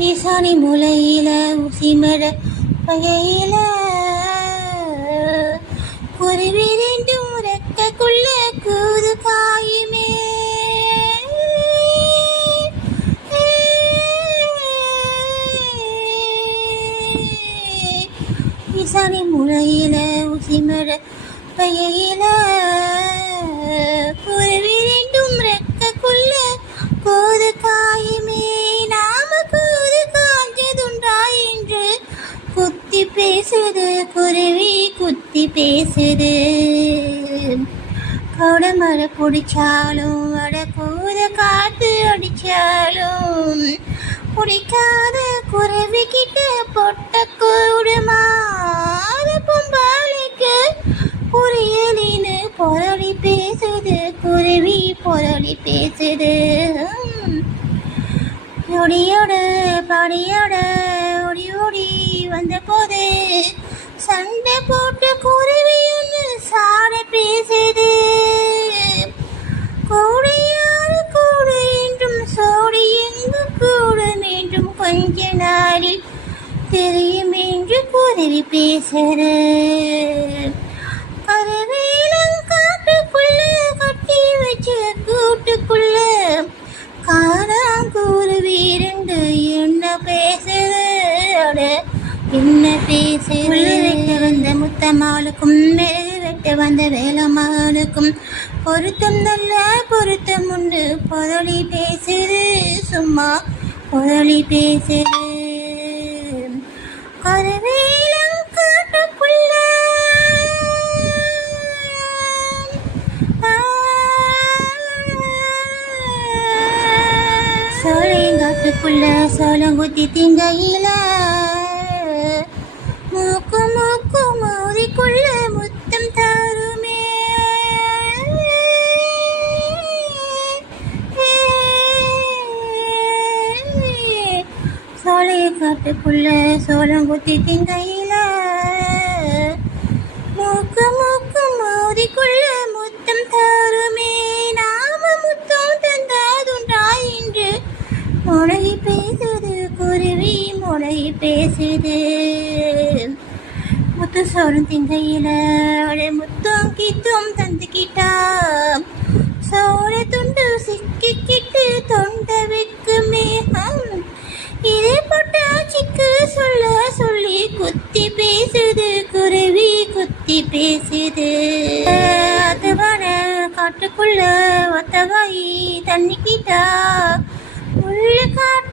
ஈசானி முலையில உசிமட பகையில குருவி ரெண்டும் ரெக்கக்குள்ள கூது காயுமே. ஈசானி முலையில உசிமட பகையில குருவி ரெண்டும் ரெக்கக்குள்ள கூது காயுமே. நாம கூது காஞ்சதுண்டா என்று குத்தி பேசுது குருவி குத்தி பேசுது. கொடமழை பிடிச்சாலும் அட கூத காத்து அடிச்சாலும் பிடிக்காத குருவி கிட்ட பொட்ட கூடுமா. பொம்பாலைக்கு புரியலின்னு பொரளி பேசுது குருவி பொரளி பேசுது. ஒடியோட பாடியோட ஓடி ஓடி வந்த போது சண்டை போட்டு குருவி ஒன்று சாட பேசுது. கூடையாறு கூடு என்றும் சோடி எங்கு கூடு மீண்டும் கொஞ்ச நாளில் தெரியும் என்று குருவி பேசுது. கருவேலங்காட்டுக்குள்ள கட்டி வச்ச கூட்டுக்குள்ள காணாங்குருவி ரெண்டு என்ன பேசுது என்ன பேசுது. வெட்ட வந்த முத்தம்மாளுக்கும் மெழுகு வெட்ட வந்த வேலம்மாளுக்கும் பொருத்தம் நல்ல பொருத்தம் உண்டு பொருளி பேசுது சும்மா பொருளி பேசுது. கருவேலங்காட்டுக்குள்ள சோலைங்காட்டுக்குள்ள சோளங்குத்தி திங்கையில மூக்கு மூக்கு மோதிக்குள்ள முத்தம் தருமே. சோலைங்காட்டுக்குள்ள சோளங்குத்தி திங்கையில மூக்கு மூக்கு மோதிக்குள்ள முத்தம் தருமே. நாம முத்தம் தந்தாதுண்டா என்று முளை பேசுது குருவி முளை பேசுது. முத்து சோறும் திங்கையில முத்தம் கித்தும் தந்துக்கிட்டா சோழ துண்டு சிக்கிக்கிட்டு தொண்டை வைக்குமே. இதே பொட்டாச்சிக்கு சொல்ல சொல்லி குத்தி பேசுது குருவி குத்தி பேசுது. அதுவான காட்டுக்குள்ள ஒத்தவாயி தண்ணிக்கிட்டா உள்ள காட்டு